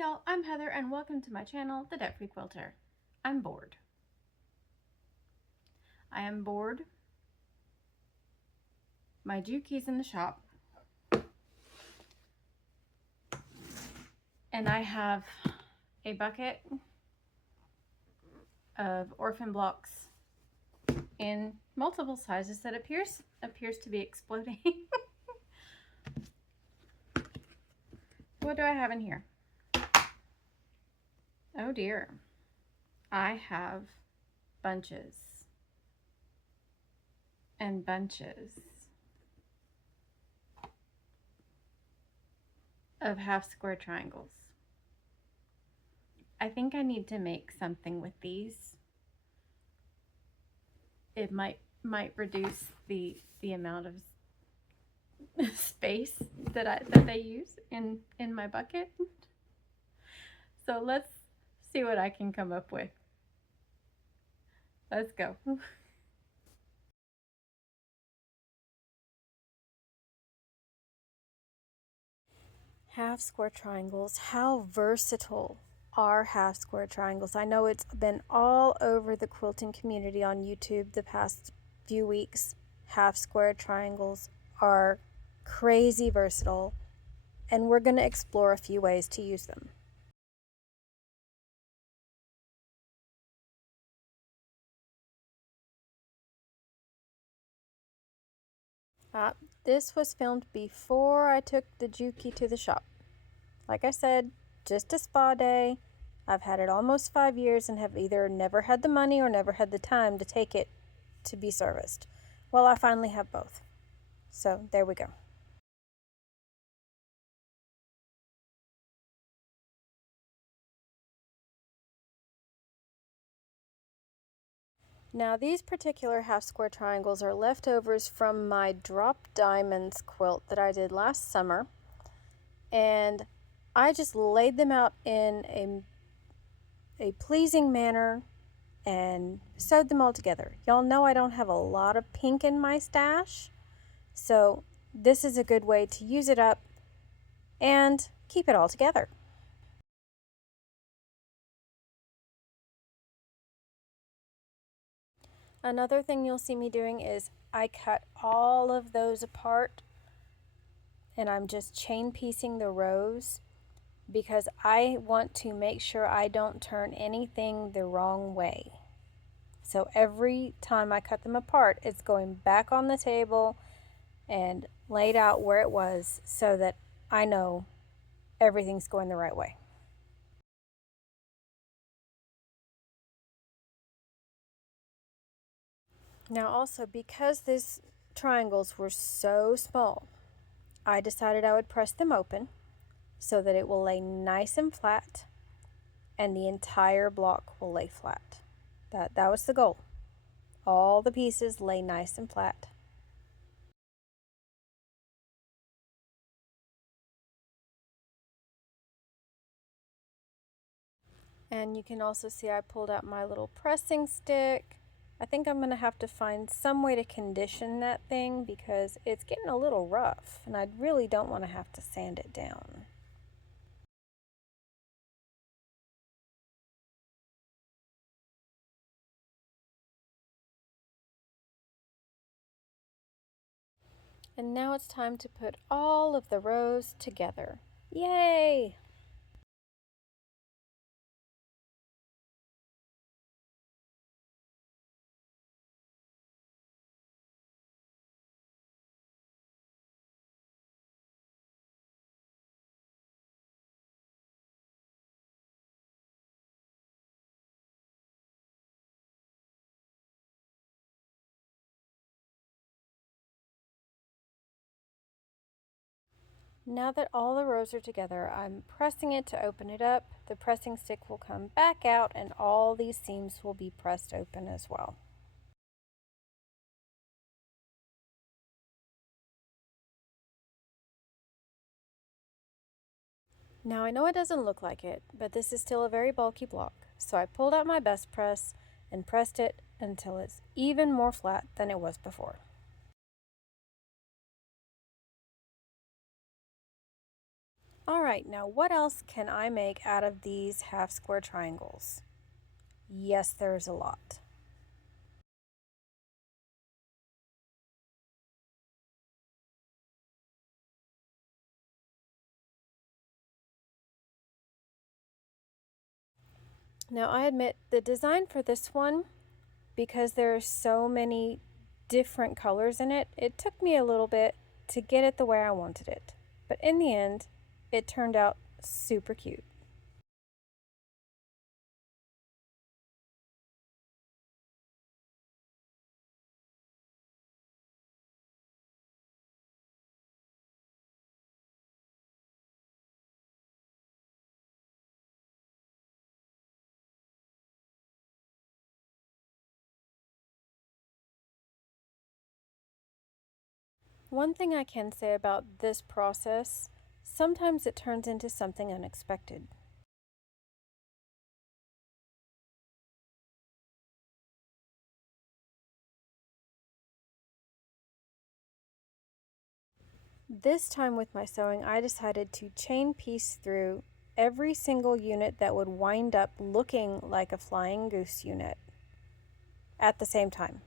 Hey y'all, I'm Heather and welcome to my channel, The Debt Free Quilter. I'm bored. I am bored. My Juki's in the shop. And I have a bucket of orphan blocks in multiple sizes that appears to be exploding. What do I have in here? Oh dear. I have bunches and bunches of half square triangles. I think I need to make something with these. It might reduce the amount of space that they use in my bucket. So let's see what I can come up with. Let's go. Half square triangles. How versatile are half square triangles? I know it's been all over the quilting community on YouTube the past few weeks. Half square triangles are crazy versatile, and we're going to explore a few ways to use them. This was filmed before I took the Juki to the shop. Like I said, just a spa day. I've had it almost 5 years and have either never had the money or never had the time to take it to be serviced. Well, I finally have both. So there we go. Now these particular half square triangles are leftovers from my Drop Diamonds quilt that I did last summer. And I just laid them out in a pleasing manner and sewed them all together. Y'all know I don't have a lot of pink in my stash, so this is a good way to use it up and keep it all together. Another thing you'll see me doing is I cut all of those apart and I'm just chain piecing the rows because I want to make sure I don't turn anything the wrong way. So every time I cut them apart, it's going back on the table and laid out where it was so that I know everything's going the right way. Now also, because these triangles were so small, I decided I would press them open so that it will lay nice and flat and the entire block will lay flat. That was the goal. All the pieces lay nice and flat. And you can also see I pulled out my little pressing stick. I think I'm going to have to find some way to condition that thing because it's getting a little rough and I really don't want to have to sand it down. And now it's time to put all of the rows together. Yay! Now that all the rows are together, I'm pressing it to open it up. The pressing stick will come back out and all these seams will be pressed open as well. Now I know it doesn't look like it, but this is still a very bulky block. So I pulled out my best press and pressed it until it's even more flat than it was before. All right, now what else can I make out of these half square triangles? Yes, there's a lot. Now I admit the design for this one, because there are so many different colors in it, it took me a little bit to get it the way I wanted it. But in the end, it turned out super cute. One thing I can say about this process, sometimes it turns into something unexpected. This time with my sewing, I decided to chain piece through every single unit that would wind up looking like a flying goose unit at the same time.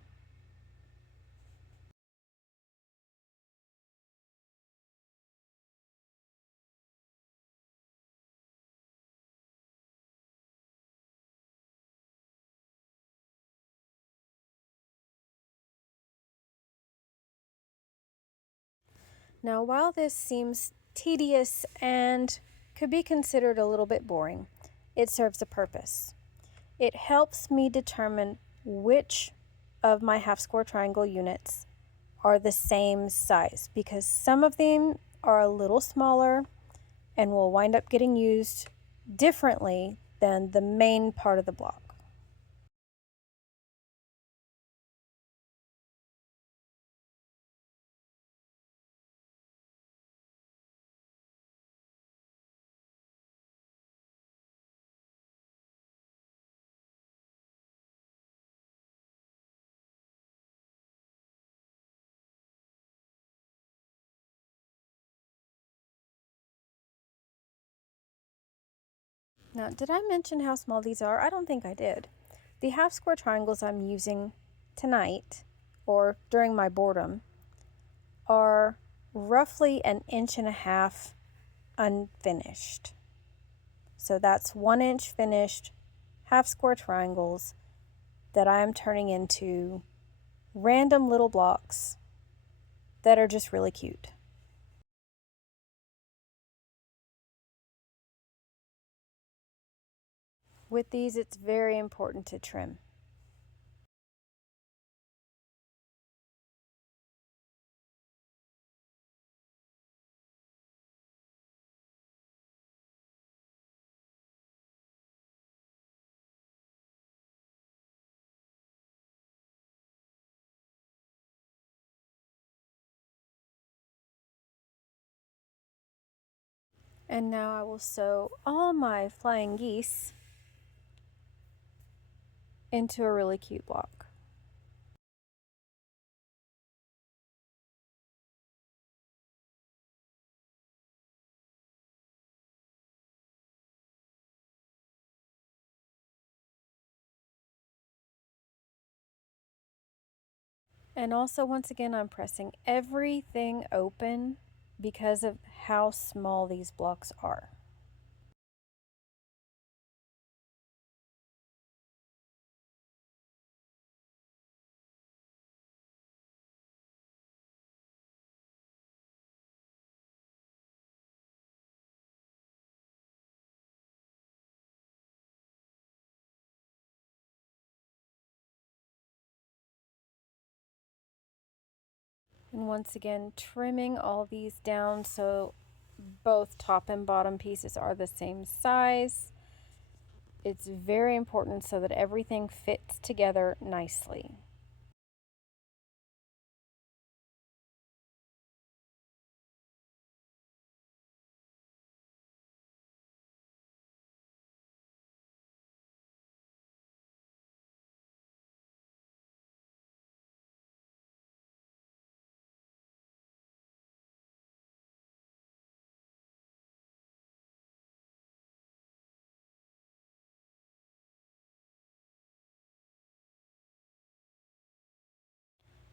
Now, while this seems tedious and could be considered a little bit boring, it serves a purpose. It helps me determine which of my half square triangle units are the same size, because some of them are a little smaller and will wind up getting used differently than the main part of the block. Now, did I mention how small these are? I don't think I did. The half square triangles I'm using tonight, or during my boredom, are roughly an inch and a half unfinished. So that's 1 inch finished half square triangles that I'm turning into random little blocks that are just really cute. With these, it's very important to trim. And now I will sew all my flying geese into a really cute block. And also, once again, I'm pressing everything open because of how small these blocks are. And once again, trimming all these down so both top and bottom pieces are the same size. It's very important so that everything fits together nicely.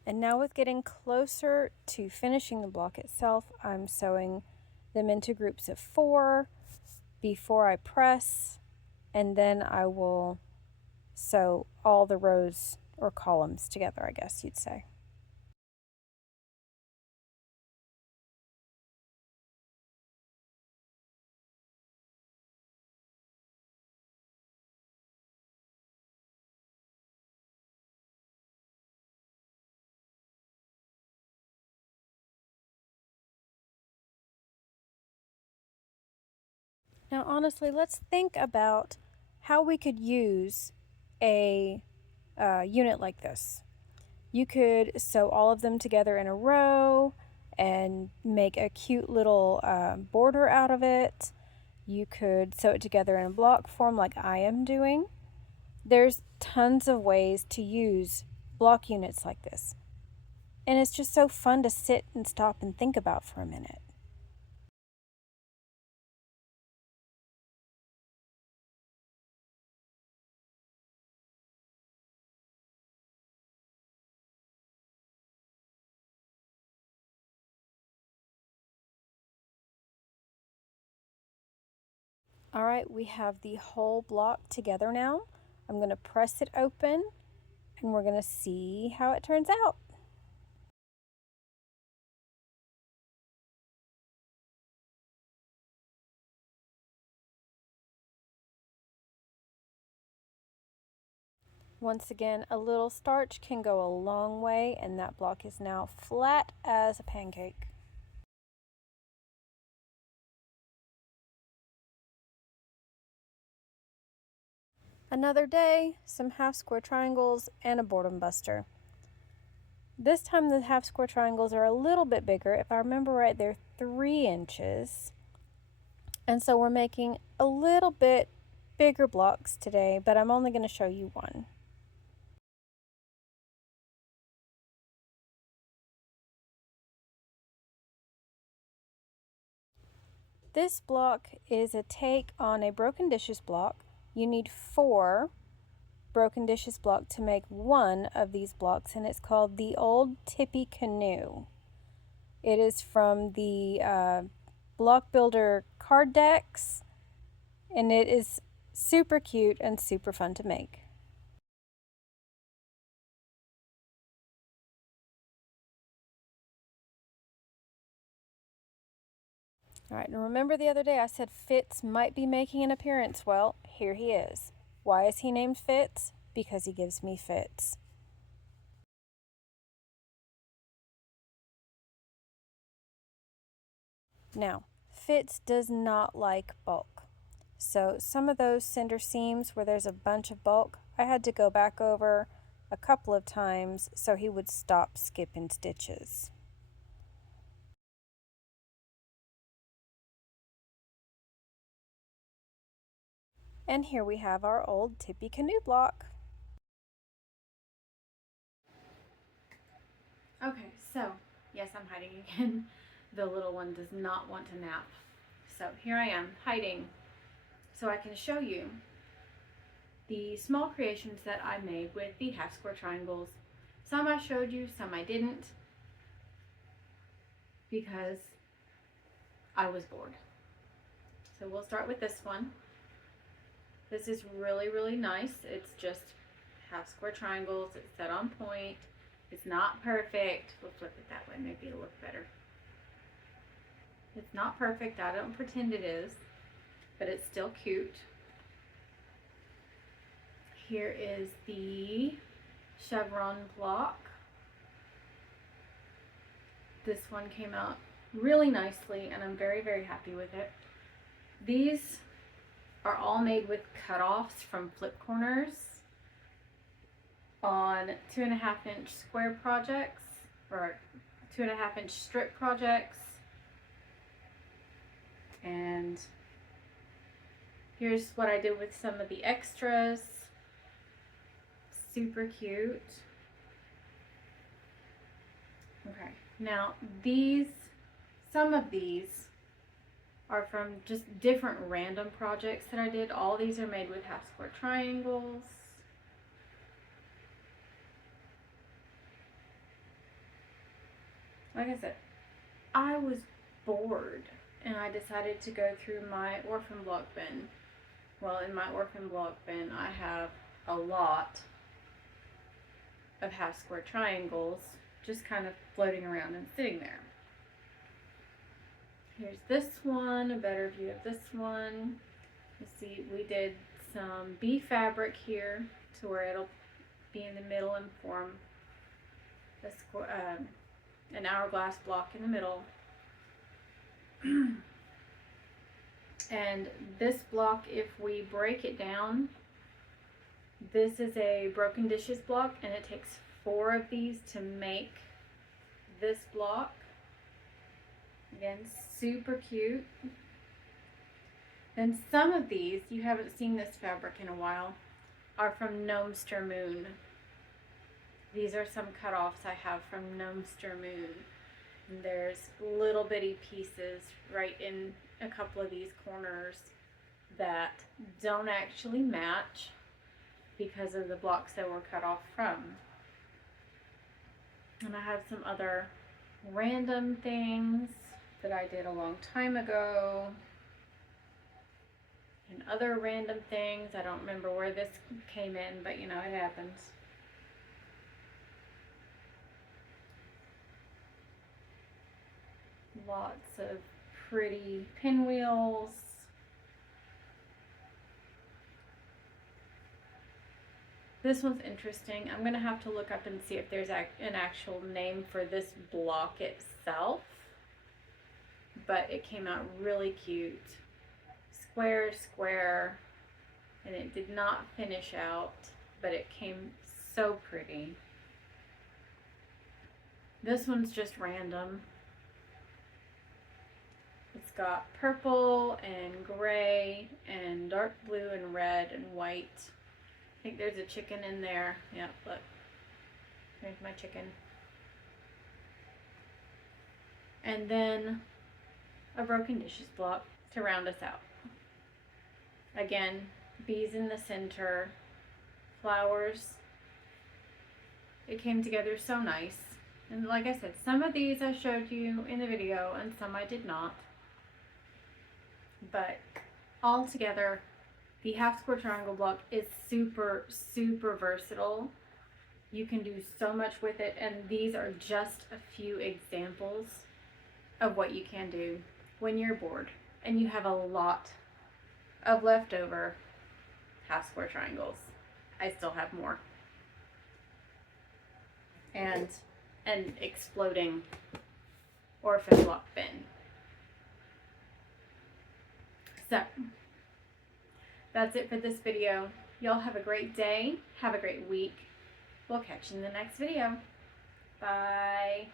And now with getting closer to finishing the block itself, I'm sewing them into groups of 4 before I press, and then I will sew all the rows or columns together, I guess you'd say. Now, honestly, let's think about how we could use a unit like this. You could sew all of them together in a row and make a cute little border out of it. You could sew it together in a block form like I am doing. There's tons of ways to use block units like this. And it's just so fun to sit and stop and think about for a minute. All right, we have the whole block together now. I'm going to press it open and we're going to see how it turns out. Once again, a little starch can go a long way, and that block is now flat as a pancake. Another day, some half square triangles, and a boredom buster. This time the half square triangles are a little bit bigger. If I remember right, they're 3 inches. And so we're making a little bit bigger blocks today, but I'm only going to show you one. This block is a take on a broken dishes block. You need 4 broken dishes block to make one of these blocks, and it's called the Old Tippy Canoe. It is from the Block Builder card decks, and it is super cute and super fun to make. All right, and remember the other day I said Fitz might be making an appearance. Well, here he is. Why is he named Fitz? Because he gives me fits. Now, Fitz does not like bulk. So some of those cinder seams where there's a bunch of bulk, I had to go back over a couple of times so he would stop skipping stitches. And here we have our old Tippy Canoe block. Okay, so yes, I'm hiding again. The little one does not want to nap. So here I am hiding so I can show you the small creations that I made with the half square triangles. Some I showed you, some I didn't, because I was bored. So we'll start with this one. This is really, really nice. It's just half square triangles. It's set on point. It's not perfect. We'll flip it that way. Maybe it'll look better. It's not perfect. I don't pretend it is, but it's still cute. Here is the chevron block. This one came out really nicely and I'm very, very happy with it. These are all made with cutoffs from flip corners on 2.5-inch square projects or 2.5-inch strip projects. And here's what I did with some of the extras. Super cute. Okay, now some of these are from just different random projects that I did. All these are made with half square triangles. like I said, I was bored and I decided to go through my Orphan Block bin. Well, in my Orphan Block bin, I have a lot of half square triangles just kind of floating around and sitting there. Here's this one, a better view of this one. You see, we did some B fabric here to where it'll be in the middle and form an hourglass block in the middle. And this block, if we break it down, this is a broken dishes block, and it takes 4 of these to make this block. Again, super cute. Then some of these, you haven't seen this fabric in a while, are from Gnomester Moon. These are some cut-offs I have from Gnomester Moon. And there's little bitty pieces right in a couple of these corners that don't actually match because of the blocks that were cut off from. And I have some other random things that I did a long time ago. And other random things. I don't remember where this came in, but you know, it happens. Lots of pretty pinwheels. This one's interesting. I'm going to have to look up and see if there's an actual name for this block itself. But it came out really cute. Square, square. And it did not finish out, but it came so pretty. This one's just random. It's got purple and gray and dark blue and red and white. I think there's a chicken in there. Yeah, look. There's my chicken. And then a broken dishes block to round us out. Again, bees in the center, flowers. It came together so nice. And like I said, some of these I showed you in the video and some I did not. But all together, the half square triangle block is super, super versatile. You can do so much with it, and these are just a few examples of what you can do when you're bored and you have a lot of leftover half square triangles. I still have more. And an exploding Orphan Block bin. So, that's it for this video. Y'all have a great day. Have a great week. We'll catch you in the next video. Bye.